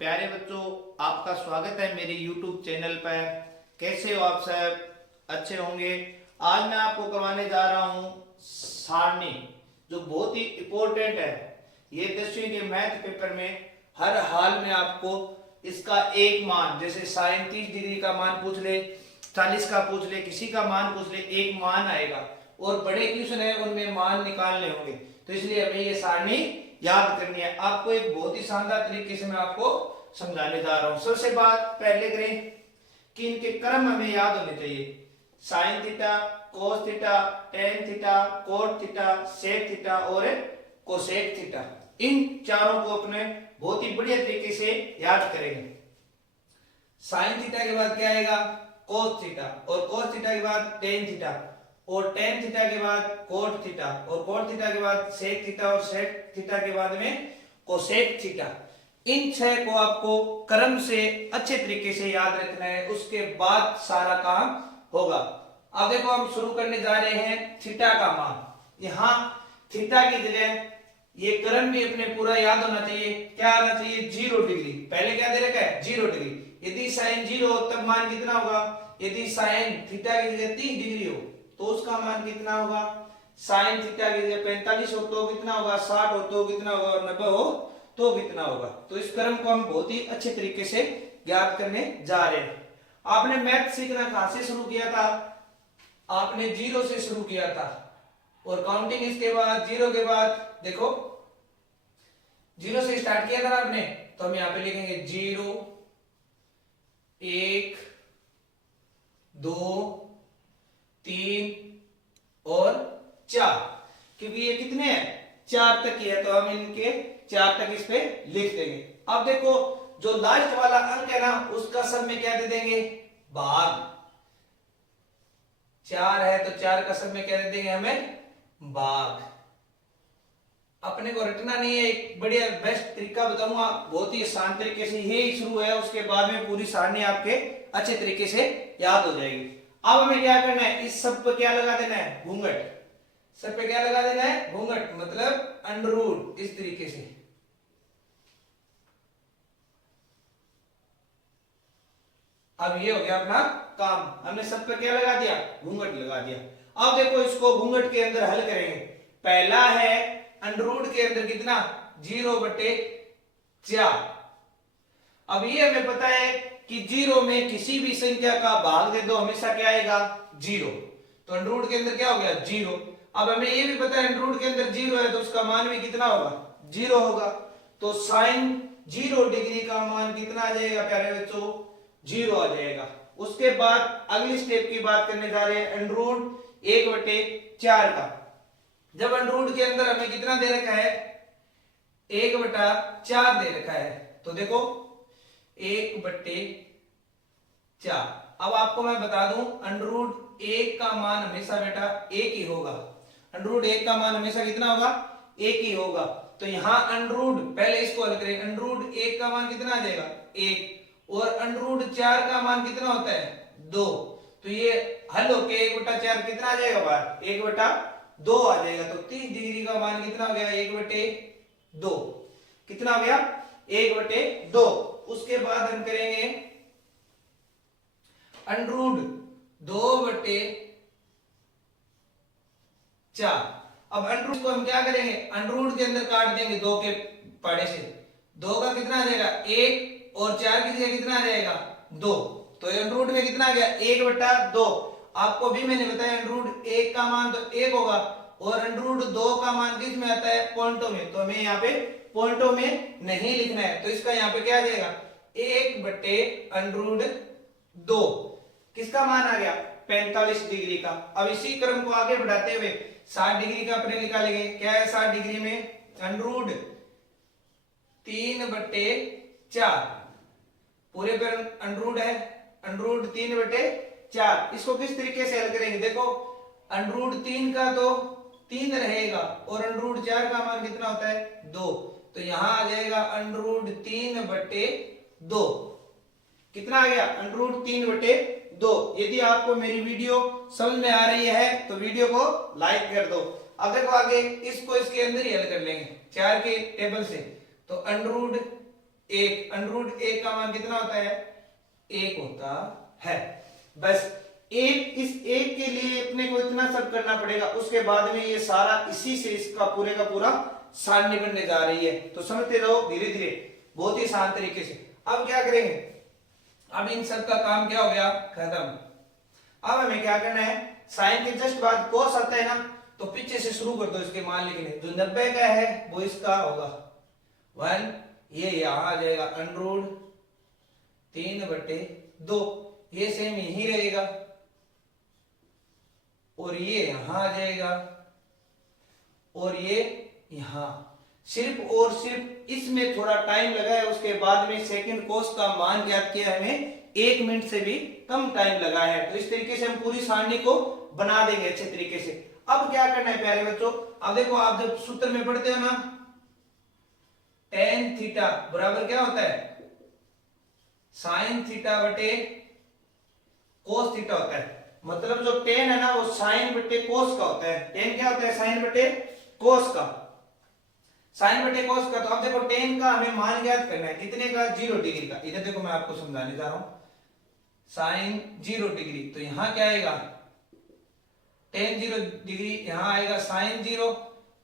प्यारे बच्चों, आपका स्वागत है मेरे YouTube चैनल पर। कैसे हो आप सब? अच्छे होंगे। आज मैं आपको करवाने जा रहा हूँ सारणी, जो बहुत ही इम्पोर्टेंट है। ये 10वीं के मैथ पेपर में हर हाल में आपको इसका एक मान, जैसे साइन 30 डिग्री का मान पूछ ले, 40 का पूछ ले, किसी का मान पूछ ले, एक मान आएगा और बड़े क्वेश्चन है उनमें मान निकालने होंगे। तो इसलिए हमें ये सारणी याद करनी है। आपको एक बहुत ही शानदार तरीके से मैं आपको समझाने जा रहा हूं। सबसे बात पहले करें कि इनके क्रम हमें याद होने चाहिए। Sine theta, cos theta, tan theta, cot theta, sec theta और कोसेक थीटा, इन चारों को अपने बहुत ही बढ़िया तरीके से याद करेंगे। साइन थीटा के बाद क्या आएगा? कोस थीटा, और कोस थीटा के बाद टेन थीटा, और टेन थीटा के बाद कोट थीटा, और कोट थीटा के बाद सेक थीटा, और सेक थीटा के बाद में कोसेक थीटा। इन छह को आपको क्रम से अच्छे तरीके से याद रखना है, उसके बाद सारा काम होगा। अब देखो, हम शुरू करने जा रहे हैं थीटा का मान। यहां थीटा की जगह ये क्रम भी अपने पूरा याद होना चाहिए। क्या आना चाहिए? 0 डिग्री। पहले क्या दे रखा है? 0 डिग्री। यदि साइन 0 हो तब मान कितना होगा? यदि साइन थीटा की जगह 30 डिग्री हो तो उसका मान कितना होगा? साइन थीटा की जगह 45 हो तो कितना होगा? 60 हो तो कितना होगा? और 90 हो तो कितना होगा? तो इस क्रम को हम बहुत ही अच्छे तरीके से याद करने जा रहे हैं। आपने मैथ सीखना कहां से शुरू किया था? आपने 0 से शुरू किया था, और काउंटिंग इसके बाद 0 के बाद देखो 0 से स्टार्ट किया था ना आपने, तो हम यहां पे लिखेंगे 0, 1, 2, 3 और 4, क्योंकि ये कितने हैं? 4 तक ही है, तो हम इनके 4 तक इस पे लिख देंगे। अब देखो, जो लास्ट वाला अंक है ना, उसका सब में क्या दे देंगे? भाग। 4 है तो 4 का सब में क्या दे देंगे? हमें भाग। अपने को रटना नहीं है, एक बढ़िया बेस्ट तरीका बताऊंगा, बहुत ही आसान तरीके से। यही शुरू है, उसके बाद में पूरी सारणी आपके अच्छे तरीके से याद हो जाएगी। अब हमें क्या करना है? इस सब पे क्या लगा देना है? घूंघट। सब पे क्या लगा देना है? घूंघट, मतलब अंडर रूट, इस तरीके से। अब ये हो गया अपना काम। हमने सब पे क्या लगा दिया? घूंघट लगा दिया। अब देखो, इसको घूंघट के अंदर हल करेंगे। पहला है अंडर रूट के अंदर कितना? 0/4। अब ये हमें पता है कि 0 में किसी भी संख्या का भाग दे दो, हमेशा क्या आएगा? 0। तो अंडर रूट के अंदर क्या हो गया? 0। अब हमें ये भी पता है अंडर रूट के अंदर 0 है तो उसका मान भी कितना होगा? 0 होगा। तो साइन 0 डिग्री का मान कितना आ जाएगा प्यारे बच्चों? 0 आ जाएगा। उसके बाद अगली स्टेप की बात करने जा रहे हैं अंडर रूट 1/4 का। जब अंडर रूट के अंदर हमें कितना दे रखा है? 1/4 दे रखा है, तो देखो 1/4। अब आपको मैं बता दूं, अंडर रूट 1 का मान हमेशा बेटा 1 ही होगा। अंडर रूट 1 का मान हमेशा कितना होगा? 1 ही होगा। तो यहां अंडर रूट, पहले इसको हल करें। अंडर रूट 1 का मान कितना आ जाएगा? 1। और अंडर रूट 4 का मान कितना होता है? 2। तो ये हल होके 1/4 कितना आ जाएगा बाहर? 1/2 आ जाएगा। तो 30 डिग्री का मान कितना हो गया? 1/2। कितना हो गया? 1/2। उसके बाद हम करेंगे अंडर रूट 2/4। अब अंडर रूट को हम क्या करेंगे? अंडर रूट के अंदर काट देंगे 2 के पाड़े से। 2 का कितना आ जाएगा? 1, और 4 की जगह कितना आ जाएगा? 2। तो अंडर रूट में कितना आ गया? 1/2। आपको भी मैंने बताया अंडर रूट 1 का मान तो 1 होगा, और अंडर रूट 2 का मान किस में आता है? पॉइंटों में। तो हमें यहाँ पे पॉइंटों में नहीं लिखना है, तो इसका यहाँ पे क्या आ जाएगा? 1/√2। किसका मान आ गया? 45 डिग्री का। अब इसी क्रम को आगे बढ़ाते हुए 60 डिग्री का अपने निकालेंगे। क्या है 60 डिग्री में? √3/4। पूरे पर अंडर है, √3/4। इसको किस तरीके से हल करेंगे? देखो, √3 का तो 3 रहेगा, और √4 का मान कितना होता है? 2। तो यहां आ जाएगा √3/2। कितना आ गया? √3/2। यदि आपको मेरी वीडियो समझ में आ रही है तो वीडियो को लाइक कर दो। अब देखो आगे इसको इसके अंदर ही हल कर लेंगे 4 के टेबल से। तो एक। अंडररूट एक का मान कितना होता है? एक होता है। बस एक, इस एक के लिए अपने को इतना सब करना पड़ेगा, उसके बाद में ये सारा इसी से इसका पूरे का पूरा सारणी बनने जा रही है। तो समझते रहो धीरे धीरे, बहुत ही आसान तरीके से। अब क्या करेंगे, अब इन सब का काम क्या हो गया, खत्म। अब हमें क्या करना है, साइन के जस्ट बाद कोस आता है ना, तो पीछे से शुरू कर दो इसके मान लिखने। जो 90 का है वो इसका होगा 1, ये यहां आ जाएगा अंडररूट 3/2, ये सेम यही रहेगा, और ये यहां आ जाएगा, और ये यहां। सिर्फ और सिर्फ इसमें थोड़ा टाइम लगा है, उसके बाद में सेकंड कोस का मान ज्ञात किया हमें 1 मिनट से भी कम टाइम लगा है। तो इस तरीके से हम पूरी सारणी को बना देंगे अच्छे तरीके से। अब क्या करना है प्यारे बच्चों, अब देखो आप जब सूत्र में पढ़ते हो ना, tan थीटा बराबर क्या होता है, sin थीटा बटे cos थीटा होता है। मतलब जो tan है ना वो sin बटे cos का होता है। tan क्या होता है, sin बटे cos का, sin बटे cos का। तो अब देखो tan का हमें मान ज्ञात करना है, कितने का, 0 डिग्री का। इधर देखो मैं आपको समझाने जा रहा हूं, sin 0 डिग्री, तो यहां क्या आएगा, tan 0 डिग्री, यहां आएगा sin 0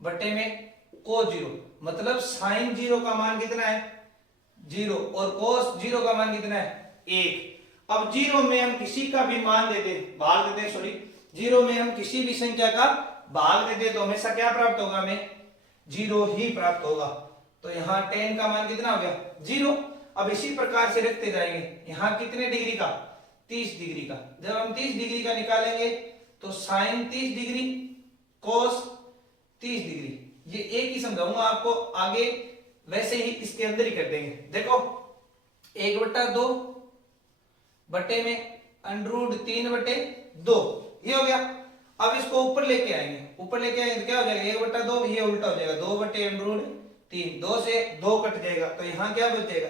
बटे में cos 0। मतलब sin 0 का मान कितना है, 0, और cos 0 का मान कितना है, 1। अब 0 में हम किसी का भी मान दे दे, भाग दे दे, सॉरी 0 में हम किसी भी संख्या का भाग दे दे तो हमेशा क्या प्राप्त होगा, हमें 0 ही प्राप्त होगा। तो यहाँ tan का मान कितना हो गया, 0। अब इसी प्रकार से रखते जाएंगे, यहाँ कितने डिग्री का, 30 डिग्री का। जब हम 30 डिग्री का निकालेंगे तो sin 30 डिग्री, cos 30 डिग्री। ये एक ही समझाऊंगा आपको, आगे वैसे ही इसके अंदर ही कर देंगे। देखो 1/2 बटे में अंडररूट 3/2, ये हो गया। अब इसको ऊपर लेके आएंगे, ऊपर लेके आएंगे तो क्या हो जाएगा, 1/2, ये उल्टा हो जाएगा 2/√3, 2 से 2 कट जाएगा, तो यहाँ क्या बच जाएगा,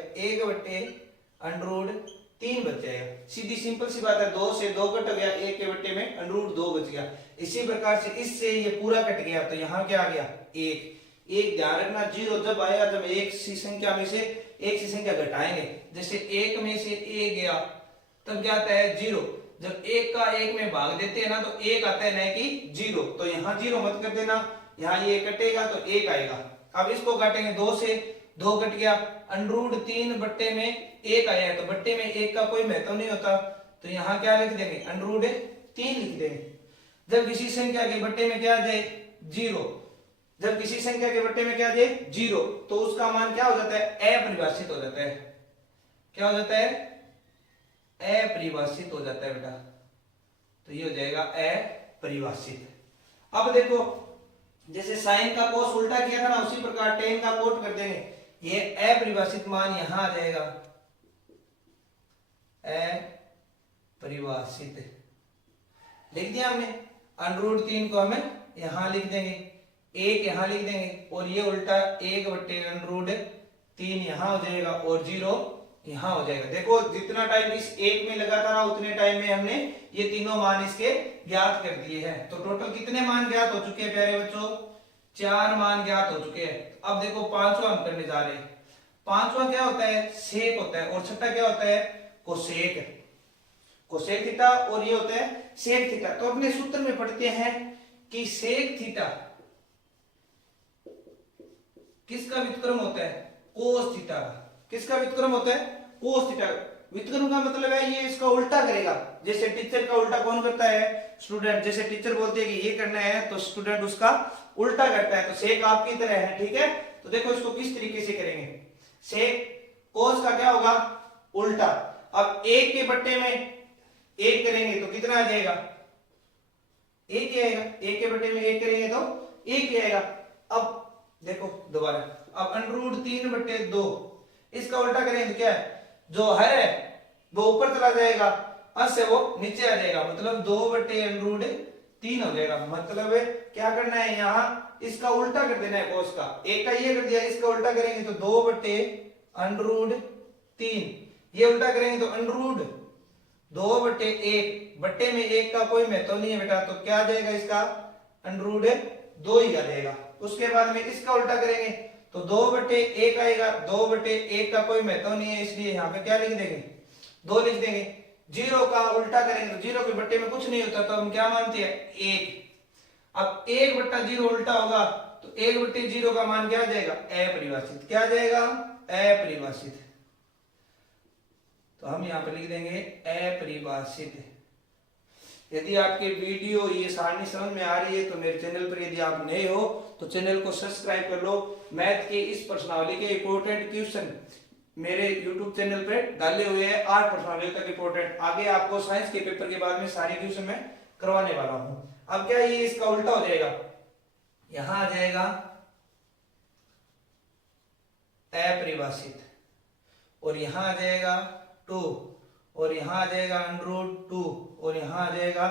1/√3 बच जाएगा। सीधी सिंपल सी बात है, 2 से 2 कट गया, 1 के बट्टे में √2 बच गया। इसी प्रकार से इससे ये पूरा कट गया, तो यहाँ क्या आ गया, 1। ध्यान रखना, 0 जब आएगा जब एक सी संख्या में से एक सी संख्या घटाएंगे, जैसे 1 में से 1 गया तब क्या आता है, 0। जब 1 का 1 में भाग देते हैं ना तो 1 आता है, नहीं कि 0। तो यहाँ 0 मत कर देना, यहाँ ये कटेगा तो 1 आएगा। अब इसको काटेंगे, 2 से 2 कट गया, √3 बट्टे में 1 आया है, तो बट्टे में 1 का कोई महत्व नहीं होता, तो यहाँ क्या लिख देंगे, √3 लिख देंगे। जब किसी संख्या के बट्टे में क्या आ जाए, 0, जब किसी संख्या के बट्टे में क्या आ जाए, 0, तो उसका मान क्या हो जाता है, अपरिभाषित हो जाता है। क्या हो जाता है, अपरिभाषित हो जाता है बेटा। तो ये हो जाएगा अपरिभाषित। अब देखो जैसे साइन का कोस उल्टा किया था ना, उसी प्रकार tan का कोट कर देंगे, ये अपरिभाषित मान यहां आ जाएगा, अपरिभाषित लिख दिया हमने। √3 को हमें यहां लिख देंगे, 1 यहां लिख देंगे, और ये उल्टा 1/√3 यहां हो जाएगा, और 0 यहां हो जाएगा। देखो जितना टाइम इस एक में लगा था ना, उतने टाइम में हमने ये तीनों मान इसके ज्ञात कर दिए हैं। तो टोटल कितने मान ज्ञात हो चुके हैं प्यारे बच्चों, 4 मान ज्ञात हो चुके हैं। अब देखो पांचवा हम करने जा रहे हैं। पांचवा क्या होता है, सेक होता है, और छठा क्या होता है, कोसेक। कोसेक थीटा, और ये होता है सेक थीटा। तो अपने सूत्र में पढ़ते हैं कि सेक थीटा किसका व्युत्क्रम होता है, कोस थीटा। किसका व्युत्क्रम होता है, कोस थीटा। व्युत्क्रम का मतलब है ये इसका उल्टा करेगा। जैसे टीचर का उल्टा कौन करता है, स्टूडेंट। जैसे टीचर बोलते हैं कि ये करना है तो स्टूडेंट उसका उल्टा करता है। तो सेक आपकी तरह है, ठीक है। तो देखो इसको किस तरीके से करेंगे, सेक कोस का क्या होगा, उल्टा। अब 1 के बट्टे में 1 करेंगे तो कितना आ जाएगा, 1 ही आएगा। 1 के बट्टे में 1 करेंगे तो 1 ही आएगा। अब देखो दोबारा, अब √3/2 इसका उल्टा करेंगे तो क्या है, जो है वो ऊपर चला जाएगा, अस से वो नीचे आ जाएगा, मतलब 2/√3 हो जाएगा। मतलब क्या करना है, यहाँ इसका उल्टा कर देना है कोस का। 1 का ये कर दिया, इसका उल्टा करेंगे तो 2/√3, ये उल्टा करेंगे तो √2/1, बट्टे में 1 का कोई महत्व नहीं है बेटा, तो क्या आ जाएगा इसका √2 ही आ जाएगा। उसके बाद में इसका उल्टा करेंगे तो 2/1 आएगा। 2/1 का कोई महत्व नहीं है, इसलिए यहाँ पे क्या लिख देंगे, 2 लिख देंगे। जीरो का उल्टा करेंगे तो जीरो के बट्टे में कुछ नहीं होता, तो हम क्या मानते हैं, 1। अब 1/0 उल्टा होगा तो 1/0 का मान क्या आ जाएगा, अपरिभाषित। क्या आ जाएगा, अपरिभाषित। तो हम यहाँ पे लिख देंगे अपरिभाषित। यदि आपके वीडियो ये सारणी समझ में आ रही है तो मेरे चैनल पर यदि आप नए हो तो चैनल को सब्सक्राइब कर लो। मैथ के इस प्रश्नावली के इंपॉर्टेंट क्वेश्चन मेरे YouTube चैनल पे डाले हुए हैं, 8 प्रश्नावली तक इंपॉर्टेंट। आगे आपको साइंस के पेपर के बाद में सारे क्वेश्चन मैं करवाने वाला हूं। अब क्या ये इसका उल्टा हो जाएगा, यहां आ जाएगा अपरिभाषित और यहां आ जाएगा 2 और यहां आ जाएगा √2 और यहां आ जाएगा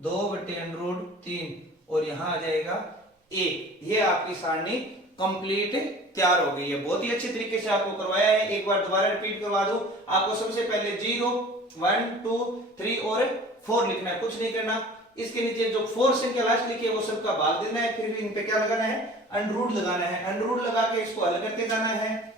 2/√3 और यहां आ जाएगा 1। ये आपकी सारणी कंप्लीट तैयार हो गई है। बहुत ही अच्छे तरीके से आपको करवाया है। एक बार दोबारा रिपीट करवा दूं। आपको सबसे पहले 0, 1, 2, 3 और 4 लिखना है, कुछ नहीं करना। इसके नीचे जो 4 संख्या लास्ट लिखी है वो सबका भाग देना है, फिर इन पे क्या लगाना है, अंडररूट लगाना है। अंडररूट लगा के इसको हल करते जाना है।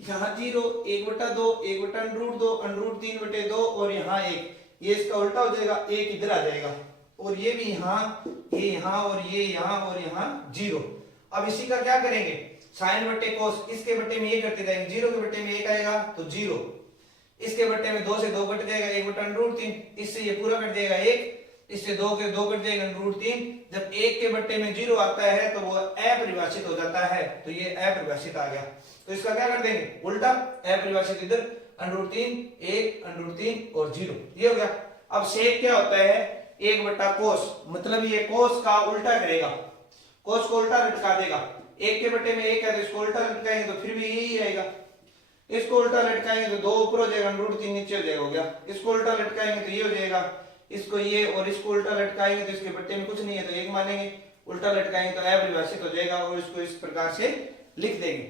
यहाँ 0, 1/2, 1/√2, √3/2 और यहाँ 1। ये इसका उल्टा हो जाएगा, 1 इधर आ जाएगा और ये भी यहाँ, ये यहाँ और ये यहाँ और यहाँ 0। अब इसी का क्या करेंगे, साइन बट्टे कोस, इसके बट्टे में ये करते जाएंगे। 0 के बट्टे में 1 आएगा तो 0, इसके बट्टे में 2 से 2 कट जाएगा, 1/√3, इससे ये पूरा कट जाएगा 1, इससे 2 के 2 कट जाएगा √3। जब 1 के बट्टे में 0 आता है तो वो अपरिभाषित हो जाता है, तो ये अपरिभाषित आ गया। तो इसका क्या कर देंगे, उल्टा, अपरिभाषित इधर, √3, 1, √3 और 0, ये हो गया। अब सेक क्या होता है, 1/cos, मतलब ये कोस का उल्टा करेगा, कोस को उल्टा लटका देगा। 1 के बट्टे में 1 है तो इसको उल्टा लटकाएंगे तो फिर भी यही आएगा। इसको उल्टा लटकाएंगे तो 2 ऊपर हो जाएगा, √3 नीचे हो जाएगा, हो गया। इसको उल्टा लटकाएंगे तो ये हो जाएगा, इसको ये और इसको उल्टा लटकाएंगे तो इसके बट्टे में कुछ नहीं है तो 1 मानेंगे, उल्टा लटकाएंगे तो अपरिभाषित हो जाएगा और इसको इस प्रकार से लिख देंगे।